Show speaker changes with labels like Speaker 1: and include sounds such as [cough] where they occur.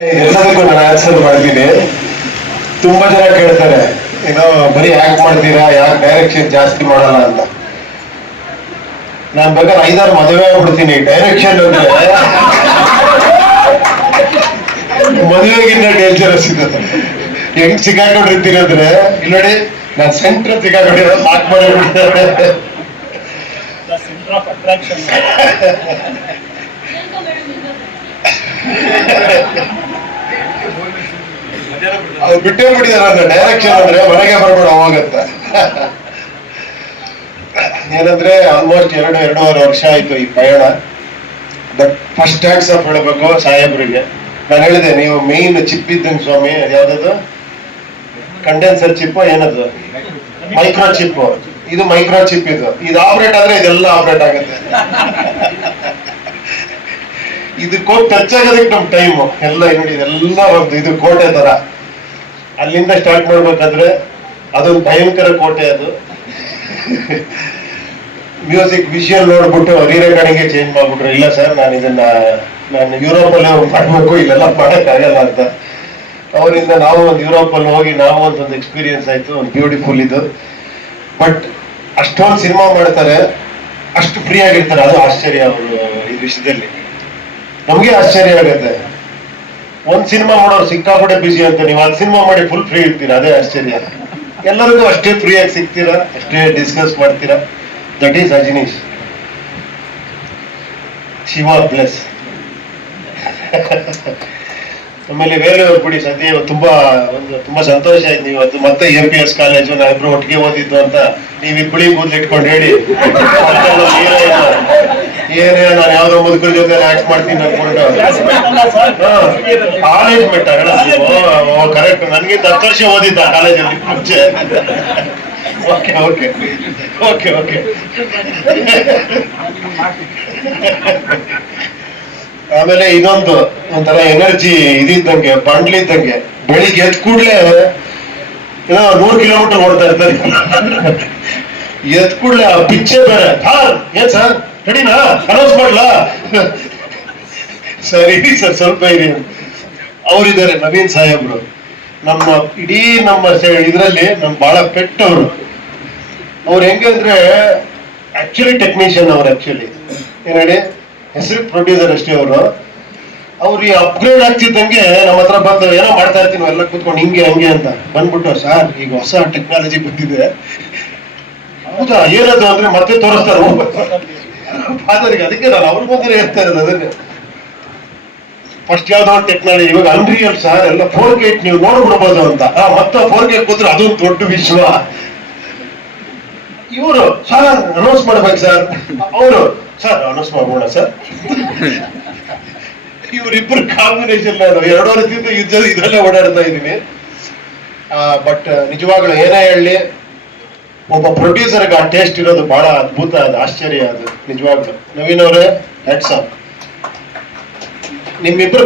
Speaker 1: ಎಲ್ಲದಕ್ಕೂ ನಾನು ಆನ್ಸರ್ ಮಾಡ್ತೀನಿ. ತುಂಬಾ ಜನ ಕೇಳ್ತಾರೆ ಏನೋ ಬರೀ ಯಾಕೆ ಮಾಡ್ತೀರಾ ಯಾಕೆ ಡೈರೆಕ್ಷನ್ ಜಾಸ್ತಿ ಮಾಡಲ್ಲ ಅಂತ. ನಾನ್ ಬೇಕಾದ್ರೆ ಐದಾರು ಮದುವೆ ಆಗ್ಬಿಡ್ತೀನಿ ಡೈರೆಕ್ಷನ್ ಅಂದ್ರೆ. ಮದುವೆಗಿಂತ ಡೇಂಜರಸ್ ಸಿಗುತ್ತೆ ಹೆಂಗ್ ಸಿಕ್ಕಾಕೊಂಡಿರ್ತೀನಿ ಅಂದ್ರೆ ಇಲ್ಲಿ ನೋಡಿ ನಾನ್ ಸೆಂಟರ್ ಸಿಕ್ಕಾಕೊಂಡಿರೋ ಸಾಕ್ ಮಾಡಿಬಿಡ್ತಾರೆ ಅವ್ರು ಬಿಟ್ಟೇ ಬಿಟ್ಟಿದಾರೆ ಡೈರೆಕ್ಷನ್ ಅಂದ್ರೆ ಮನೆಗೆ ಬರಬೇಡ ಹೋಗಂತ ಏನಂದ್ರೆ ಆಲ್ಮೋಸ್ಟ್ ಎರಡು, ಎರಡೂವರೆ ವರ್ಷ ಆಯ್ತು ಈ ಪಯಣ ಬಟ್ ಫಸ್ಟ್ ಟ್ಯಾಕ್ಸ್ ಆಫ್ ಹೇಳಬೇಕು ಸಾಹೇಬ್ರಿಗೆ. ನಾನು ಹೇಳಿದೆ, ನೀವು ಮೇನ್ ಚಿಪ್ ಇದ್ದಂಗೆ ಸ್ವಾಮಿ, ಯಾವ್ದದು? ಕಂಡೆನ್ಸರ್ ಚಿಪ್ ಏನದು? ಮೈಕ್ರೋ ಚಿಪ್ ಇದು ಮೈಕ್ರೋ ಚಿಪ್ ಇದು. ಇದು ಆಪರೇಟ್ ಆದ್ರೆ ಇದೆಲ್ಲ ಆಪರೇಟ್ ಆಗುತ್ತೆ. [laughs] ಇದಕ್ಕೆ ಟಚ್ ಆಗೋದಕ್ಕೆ ನಮ್ ಟೈಮ್ ಎಲ್ಲ ನೋಡಿ, ಇದೆಲ್ಲ ಒಂದು ಇದು ಕೋಟೆ ತರ. ಅಲ್ಲಿಂದ ಸ್ಟಾರ್ಟ್ ಮಾಡ್ಬೇಕಾದ್ರೆ ಅದೊಂದು ಭಯಂಕರ ಕೋಟೆ ಅದು. ಮ್ಯೂಸಿಕ್ ವಿಷುವಲ್ ನೋಡ್ಬಿಟ್ಟು ರೀ ರೆಕಾರ್ಡಿಂಗ್ ಚೇಂಜ್ ಮಾಡ್ಬಿಟ್ರು. ಇಲ್ಲ ಸರ್ ನಾನು ಇದನ್ನ, ನಾನು ಯುರೋಪ್ ಅಲ್ಲಿ ಮಾಡ್ಬೇಕು, ಇಲ್ಲೆಲ್ಲ ಮಾಡೋಕ್ಕಾಗಲ್ಲ ಅಂತ. ಅವರಿಂದ ನಾವು ಒಂದು ಯುರೋಪ್ ಅಲ್ಲಿ ಹೋಗಿ ನಾವು ಒಂದು ಎಕ್ಸ್ಪೀರಿಯನ್ಸ್ ಆಯ್ತು, ಒಂದು ಬ್ಯೂಟಿಫುಲ್ ಇದು. ಬಟ್ ಅಷ್ಟೊಂದು ಸಿನಿಮಾ ಮಾಡ್ತಾರೆ, ಅಷ್ಟು ಫ್ರೀ ಆಗಿರ್ತಾರೆ. ಅದು ಆಶ್ಚರ್ಯ ಅವರು ಈ ವಿಷಯದಲ್ಲಿ. ನಮಗೆ ಆಶ್ಚರ್ಯ ಆಗುತ್ತೆ. ಒಂದ್ ಸಿನಿಮಾ ಮಾಡೋರು ಸಿಕ್ಕಾಪಟ್ಟೆ ಬಿಸಿ ಅಂತ ನೀವು ಒಂದ್ ಸಿನಿಮಾ ಮಾಡಿ ಫುಲ್ ಫ್ರೀ ಇರ್ತೀರಾ? ಅದೇ ಆಶ್ಚರ್ಯ. ಎಲ್ಲರಿಗೂ ಅಷ್ಟೇ ಫ್ರೀ ಆಗಿ ಸಿಗ್ತೀರಾ? ಅಷ್ಟೇ ಡಿಸ್ಕಸ್ ಮಾಡ್ತೀರಾ? That is Ajaneesh Shiva plus ಆಮೇಲೆ ಬೇರೆ ಬಿಡಿ, ಸದ್ಯ ತುಂಬಾ ಒಂದು ತುಂಬಾ ಸಂತೋಷ ಆಯ್ತು. ನೀವು ಅದು ಮತ್ತೆ ಎಂ ಪಿ ಎಸ್ ಕಾಲೇಜು ನಾವಿಬ್ರು ಒಟ್ಟಿಗೆ ಓದಿದ್ದು ಅಂತ ನೀವು ಇಬ್ಬಳಿ ಕೂದಲು ಇಟ್ಕೊಂಡು ಹೇಳಿ. ಏನೇ ನಾನು ಯಾವ್ದೋ ಮುದುಕರ ಜೊತೆ ಆಕ್ಟ್ ಮಾಡ್ತೀನಿ ಅನ್ಕೊಂಡು. ಕಾಲೇಜ್ ಮೆಟ್ಟ ಕರೆಕ್ಟ್ ನನಗೆ ಹತ್ತು ವರ್ಷ ಓದಿದ್ದ ಕಾಲೇಜಲ್ಲಿ ಮುಂಚೆ. ಓಕೆ ಓಕೆ ಓಕೆ ಓಕೆ ಆಮೇಲೆ ಇದೊಂದು ಒಂಥರ ಎನರ್ಜಿ ಇದಿದ್ದಂಗೆ ಬಂಡ್ಲಿದ್ದಂಗೆ ಬೆಳಿಗ್ಗೆ ಎದ್ ಕೂಡ್ಲೆ ಏನೋ ನೂರು ಕಿಲೋಮೀಟರ್ ಓಡ್ತಾ ಇರ್ತಾರೆ. ಎದ್ ಕೂಡ್ಲೆ ಆ ಪಿಚ್ಚೆ ಬೇರೆ. ಸರ್ ಏನ್ ಸರ್? ರೆಡಿನಾ ಅನೌನ್ಸ್ ಮಾಡ್ಲಾ? ಸರಿ, ಸರ್, ಸ್ವಲ್ಪ ಇರಿ. ಅವರಿದ್ದಾರೆ ನವೀನ್ ಸಾಹೇಬ್ರು. ನಮ್ಮ ಇಡೀ ನಮ್ಮ ಇದರಲ್ಲಿ ನಮ್ಮ ಬಹಳ ಪೆಟ್ಟವರು. ಅವ್ರು ಹೆಂಗೆ ಅಂದ್ರೆ ಆಕ್ಚುಲಿ ಟೆಕ್ನಿಷಿಯನ್ ಅವ್ರು ಆಕ್ಚುಲಿ ಏನ್ ಹೇಳಿ? ಹೆಸರು ಪ್ರೊಡ್ಯೂಸರ್ ಅಷ್ಟೇ ಅವರು. ಅವ್ರು ಈ ಅಪ್ಗ್ರೇಡ್ ಆಗ್ತಿದ್ದಂಗೆ ನಮ್ಮ ಹತ್ರ ಬಂದು ಏನೋ ಮಾಡ್ತಾ ಇರ್ತೀನಿ ಎಲ್ಲ ಕೂತ್ಕೊಂಡು ಹಿಂಗೆ, ಹಂಗೆ ಅಂತ. ಬಂದ್ಬಿಟ್ಟು, ಸರ್, ಈಗ ಹೊಸ ಟೆಕ್ನಾಲಜಿ ಬಂದಿದೆ. ಹೌದಾ? ಏನದು ಅಂದ್ರೆ ಮತ್ತೆ ತೋರಿಸ್ತಾರೆ. ಫಾದರ್ಗೆ ಅದಕ್ಕೆ ನಾನು ಅವ್ರ ಮುಂದೆ ಹೇಳ್ತಾ ಇರೋದು ಅದಕ್ಕೆ. ಫಸ್ಟ್ ಯಾವ್ದೋ ಟೆಕ್ನಾಲಜಿ ಇವಾಗ ಅನ್ರಿಯಲ್ ಸರ್ ಎಲ್ಲ ಫೋರ್ ಗೇಟ್ ನೀವು ನೋಡ್ಬಿಡ್ಬೋದು ಅಂತ. ಮತ್ತೆ ಫೋರ್ ಗೇಟ್ ಕೂತ್ರೆ ಅದೊಂದು ದೊಡ್ಡ ವಿಶ್ವ. ಇವರು ಸರ್ ಅನೌನ್ಸ್ ಮಾಡ್ಬೇಕು ಸರ್ ಅವರು ಸರ್ ಅನೌನ್ಸ್ ಮಾಡ್ಬೋಣ ಸರ್ ಇವರಿಬ್ಬರು ಕಾಂಬಿನೇಷನ್ ನಾನು ಎರಡು ವರ್ಷದಿಂದ ಯುದ್ಧ ಇದರಲ್ಲೇ ಓಡಾಡ್ತಾ ಇದ್ದೀನಿ. ಬಟ್ ನಿಜವಾಗ್ಲೂ ಏನೇ ಹೇಳಿ ಒಬ್ಬ ಪ್ರೊಡ್ಯೂಸರ್ಗೆ ಆ ಟೇಸ್ಟ್ ಇರೋದು ಬಹಳ ಅದ್ಭುತ ಅದು ಆಶ್ಚರ್ಯ ಅದು ನಿಜವಾಗ್ಲು. ನವೀನ್ ಅವರೇ ಹೆಡ್ಸ್ ನಿಮ್ಮಿಬ್ರು